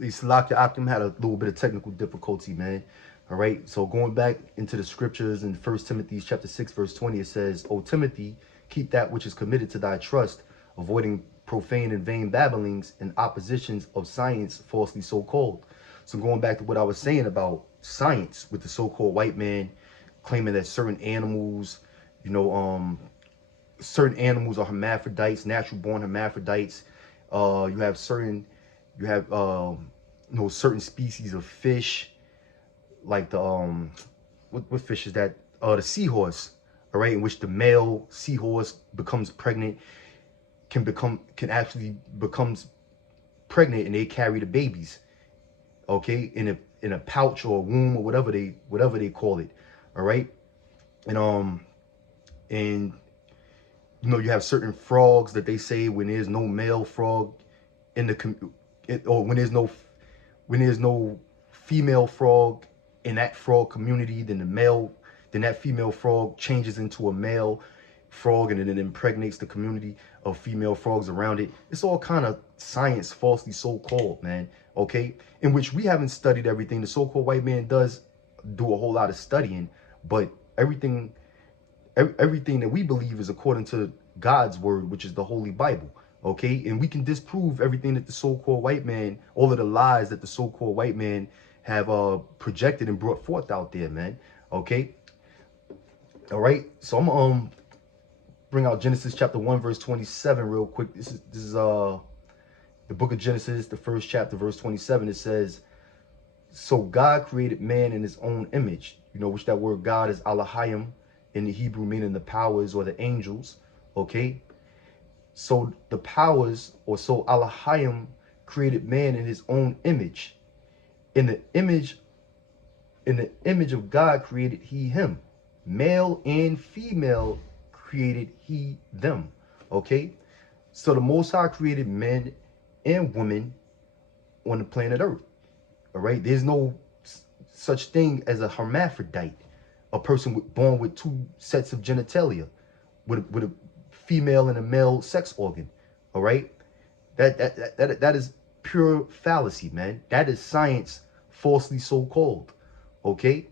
Salaki Akim had a little bit of technical difficulty, man. All right. So going back into the scriptures in 1 Timothy chapter 6, verse 20, it says, O Timothy, keep that which is committed to thy trust, avoiding profane and vain babblings and oppositions of science falsely so called. So going back to what I was saying about science with the so-called white man claiming that you know, certain animals are hermaphrodites, natural born hermaphrodites. You have certain species of fish, like the what fish is that? The seahorse, all right, in which the male seahorse becomes pregnant, can actually becomes pregnant, and they carry the babies, okay, in a pouch or a womb or whatever they call it, all right, and and you have certain frogs that they say when there's no male frog in or when there's no female frog in that frog community, then that female frog changes into a male frog, and then it impregnates the community of female frogs around it. It's all kind of science falsely so called, man. Okay, in which we haven't studied everything. The so-called white man does do a whole lot of studying, but everything everything that we believe is according to God's word, which is the Holy Bible. Okay, and we can disprove everything that the so-called white man, all of the lies that the so-called white man have projected and brought forth out there, man. Okay, all right. So I'm bring out Genesis chapter 1 verse 27 real quick. This is the book of Genesis, the first chapter, verse 27. It says, so God created man in his own image, which that word God is Elohim in the Hebrew, meaning the powers or the angels. Okay, so the powers, or so Elohim created man in his own image. In the image, of God created he him. Male and female created he them. Okay, so the Most High created men and women on the planet Earth. All right, there's no such thing as a hermaphrodite, a person born with two sets of genitalia, with a female and a male sex organ. All right, that is pure fallacy, man. That is science falsely so called. Okay,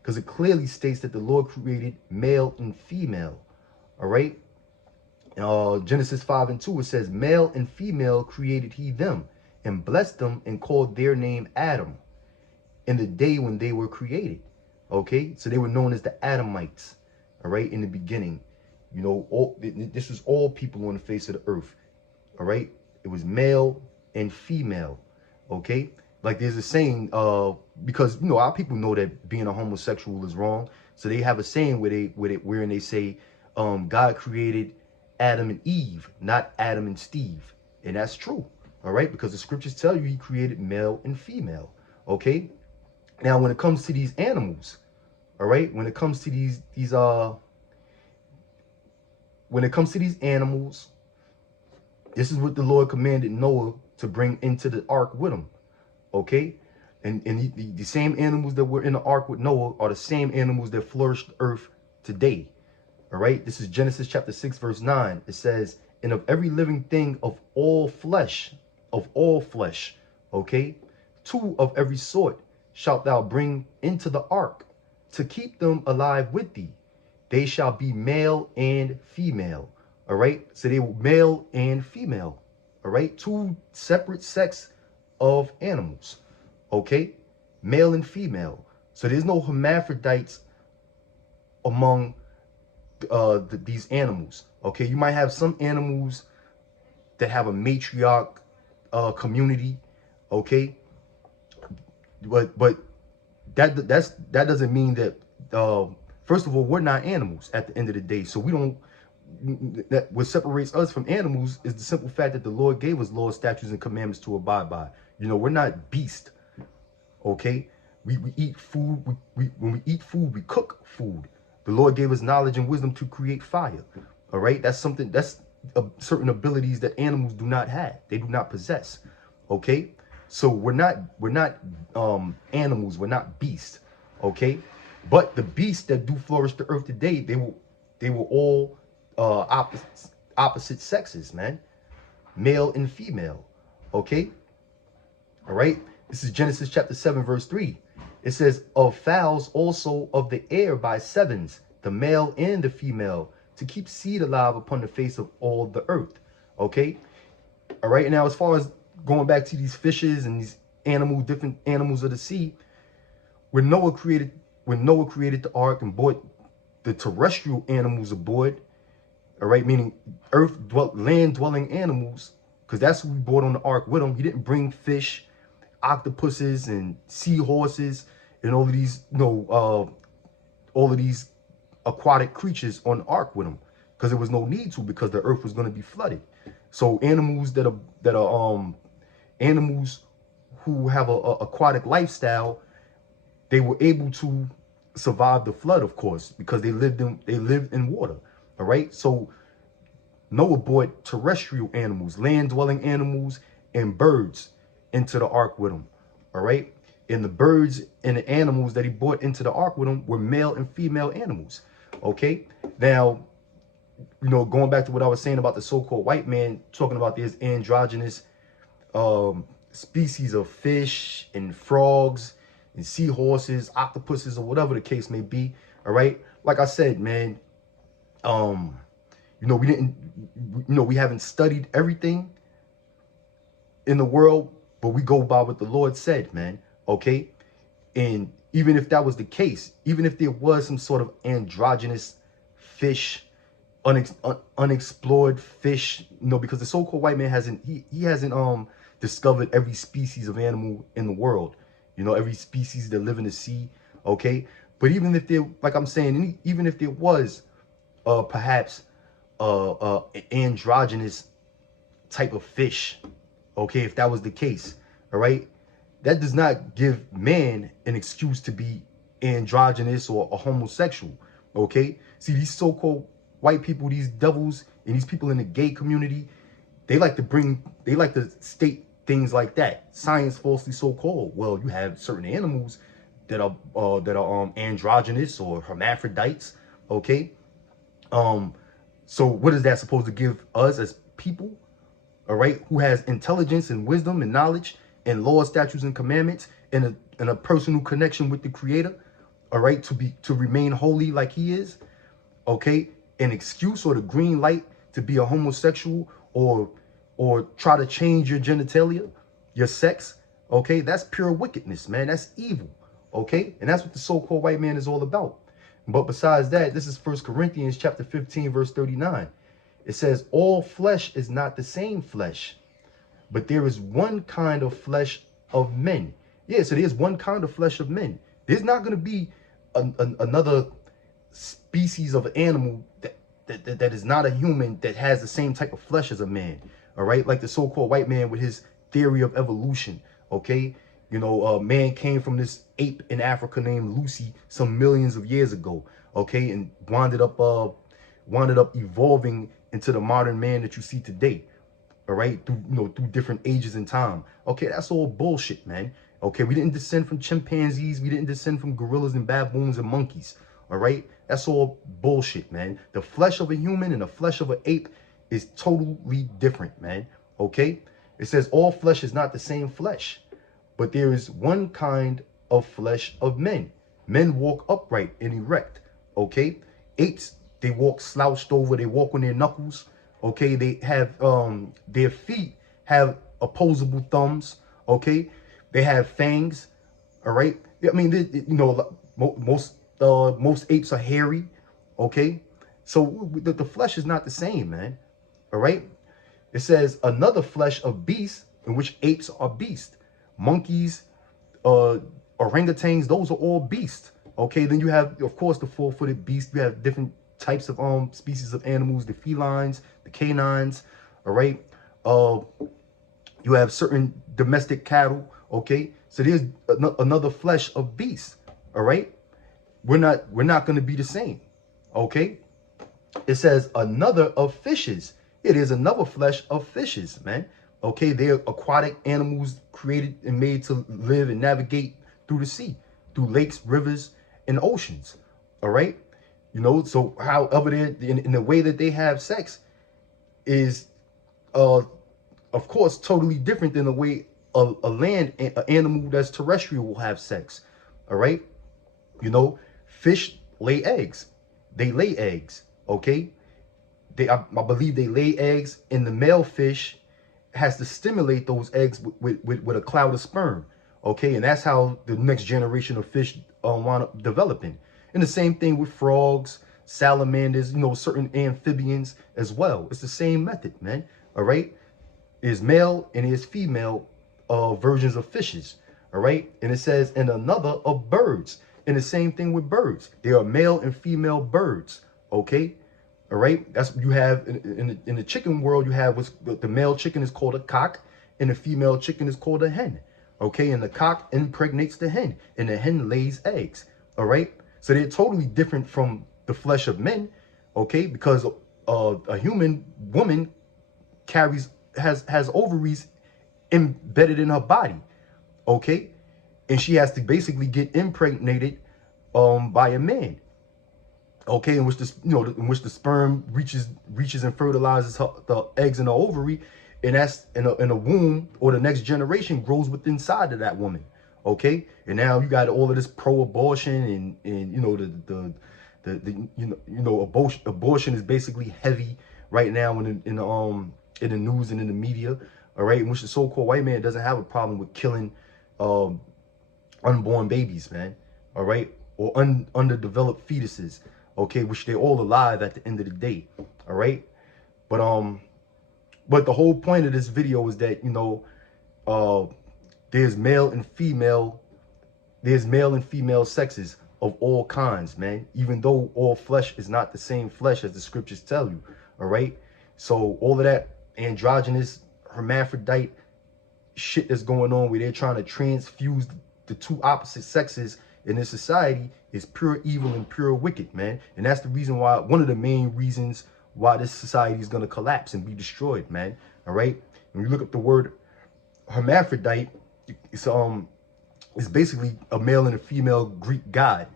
because it clearly states that the Lord created male and female. All right, Genesis 5:2, it says, male and female created he them, and blessed them, and called their name Adam in the day when they were created. Okay, so they were known as the Adamites. All right, in the beginning, this was all people on the face of the earth. All right, it was male and female. Okay, like there's a saying, because our people know that being a homosexual is wrong, so they have a saying where they say, God created Adam and Eve, not Adam and Steve, and that's true. All right, because the scriptures tell you he created male and female. Okay, now when it comes to these animals, all right, when it comes to these animals, this is what the Lord commanded Noah to bring into the ark with him. Okay, and the same animals that were in the ark with Noah are the same animals that flourish the earth today. All right, this is Genesis chapter 6 verse 9. It says, and of every living thing of all flesh, okay, two of every sort shalt thou bring into the ark, to keep them alive with thee. They shall be male and female. All right, so they were male and female. All right, two separate sex of animals. Okay, male and female. So there's no hermaphrodites among these animals. Okay, you might have some animals that have a matriarch community. Okay, but that doesn't mean that first of all, we're not animals at the end of the day, so we don't, that what separates us from animals is the simple fact that the Lord gave us laws, statutes, and commandments to abide by. We're not beast. Okay, we eat food. When we eat food, we cook food. The Lord gave us knowledge and wisdom to create fire. All right, that's certain abilities that animals do not have. They do not possess. Okay, so we're not animals. We're not beasts. Okay, but the beasts that do flourish the earth today, they were all opposite sexes, man, male and female. Okay, All right. This is Genesis chapter 7, verse 3. It says, of fowls also of the air by sevens, the male and the female, to keep seed alive upon the face of all the earth. Okay. All right. Now, as far as going back to these fishes and these animals, different animals of the sea, when Noah created the ark and brought the terrestrial animals aboard, all right, meaning land dwelling animals, because that's what we brought on the ark with him. He didn't bring fish, octopuses, and seahorses, and all of these, all of these aquatic creatures on the ark with him, because there was no need to, because the earth was going to be flooded. So animals that are animals who have a aquatic lifestyle, they were able to survive the flood, of course, because they lived in water. All right. So Noah brought terrestrial animals, land dwelling animals, and birds into the ark with him. All right. And the birds and the animals that he brought into the ark with him were male and female animals. Okay. Now, going back to what I was saying about the so-called white man, talking about these androgynous species of fish and frogs and seahorses, octopuses, or whatever the case may be. All right. Like I said, man, we haven't studied everything in the world, but we go by what the Lord said, man. Okay. And even if that was the case, even if there was some sort of androgynous fish, unexplored fish, because the so-called white man hasn't discovered every species of animal in the world, every species that live in the sea. Okay. But even if there, like I'm saying, even if there was perhaps androgynous type of fish, okay, if that was the case, all right, that does not give man an excuse to be androgynous or a homosexual. Okay. See, these so-called white people, these devils, and these people in the gay community, they like to state things like that. Science falsely so-called. Well, you have certain animals that are androgynous or hermaphrodites. Okay. So what is that supposed to give us as people? All right, who has intelligence and wisdom and knowledge and laws, statutes, and commandments, and a personal connection with the Creator. All right, to remain holy like He is. Okay, an excuse or the green light to be a homosexual or try to change your genitalia, your sex. Okay, that's pure wickedness, man. That's evil. Okay, and that's what the so-called white man is all about. But besides that, this is 1 Corinthians chapter 15, verse 39. It says, all flesh is not the same flesh, but there is one kind of flesh of men. Yeah, so there's one kind of flesh of men. There's not going to be another species of animal that is not a human that has the same type of flesh as a man. All right, like the so-called white man with his theory of evolution. Okay, man came from this ape in Africa named Lucy some millions of years ago. Okay, and wound up evolving into the modern man that you see today. All right, through different ages and time. Okay, that's all bullshit, man. Okay, we didn't descend from chimpanzees, we didn't descend from gorillas and baboons and monkeys. All right, that's all bullshit, man. The flesh of a human and the flesh of an ape is totally different, man. Okay, it says all flesh is not the same flesh, but there is one kind of flesh of men. Men walk upright and erect. Okay, apes, they walk slouched over, they walk on their knuckles. Okay, they have their feet have opposable thumbs. Okay, they have fangs. All right, I mean, most apes are hairy. Okay, so the flesh is not the same, man. All right, it says another flesh of beasts, in which apes are beasts, monkeys, orangutans, those are all beasts. Okay, then you have, of course, the four-footed beasts. You have different types of species of animals, the felines, the canines. All right, you have certain domestic cattle. Okay, so there's another flesh of beasts. All right, we're not going to be the same. Okay, it says another of fishes. It is another flesh of fishes, man. Okay, they're aquatic animals created and made to live and navigate through the sea, through lakes, rivers, and oceans. All right, so however they in the way that they have sex is of course totally different than the way a land animal that's terrestrial will have sex. All right. You know, fish lay eggs. They lay eggs. Okay. I believe they lay eggs, and the male fish has to stimulate those eggs with a cloud of sperm. Okay, and that's how the next generation of fish wind up developing. And the same thing with frogs, salamanders, you know, certain amphibians as well. It's the same method, man. All right, there's male and there's female versions of fishes. All right, and it says in another of birds. And the same thing with birds. There are male and female birds. Okay. All right, that's what you have in the chicken world. You have what's the male chicken is called a cock, and the female chicken is called a hen. Okay, and the cock impregnates the hen, and the hen lays eggs. All right, so they're totally different from the flesh of men. Okay, because a human woman has ovaries embedded in her body. Okay, and she has to basically get impregnated by a man. Okay, in which in which the sperm reaches and fertilizes the eggs in the ovary, and that's in a womb, or the next generation grows within inside of that woman. Okay, and now you got all of this pro-abortion, and you know abortion is basically heavy right now in the news and in the media. All right, in which the so-called white man doesn't have a problem with killing unborn babies, man. All right, or underdeveloped fetuses. Okay, which they're all alive at the end of the day. All right, but the whole point of this video is that, you know, there's male and female sexes of all kinds, man, even though all flesh is not the same flesh as the scriptures tell you. All right, so all of that androgynous hermaphrodite shit that's going on, where they're trying to transfuse the two opposite sexes in this society, is pure evil and pure wicked, man. And that's the reason why, one of the main reasons why this society is going to collapse and be destroyed, man. All right, when you look up the word hermaphrodite, it's basically a male and a female Greek god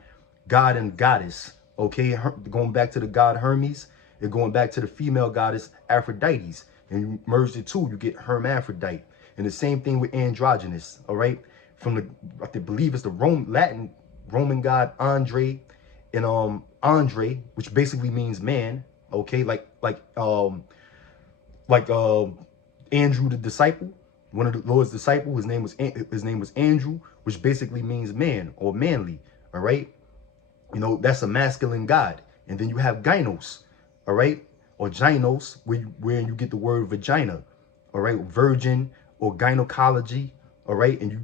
and goddess. Okay, going back to the god Hermes, and going back to the female goddess Aphrodite, and you merge the two, you get hermaphrodite. And the same thing with androgynous. All right, from the, I believe it's the Roman god Andre, and Andre, which basically means man. Okay, like Andrew the disciple, one of the Lord's disciple. His name was Andrew, which basically means man or manly. All right, you know, that's a masculine god. And then you have gynos, all right, or gynos, where you get the word vagina. All right, virgin or gynecology. All right, and you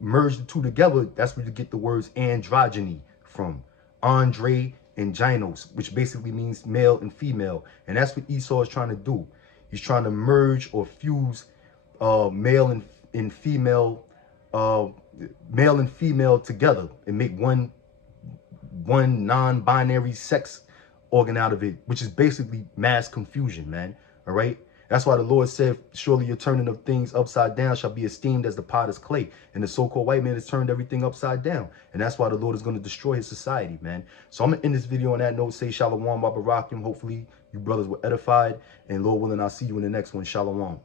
merge the two together, that's where you get the words androgyny from. Andre and gynos, which basically means male and female. And that's what Esau is trying to do. He's trying to merge or fuse male and female together and make one non-binary sex organ out of it, which is basically mass confusion, man. All right. That's why the Lord said, surely your turning of things upside down shall be esteemed as the potter's clay. And the so-called white man has turned everything upside down. And that's why the Lord is going to destroy his society, man. So I'm going to end this video on that note. Say shalom, Baba Rakim. Hopefully you brothers were edified. And Lord willing, I'll see you in the next one. Shalom.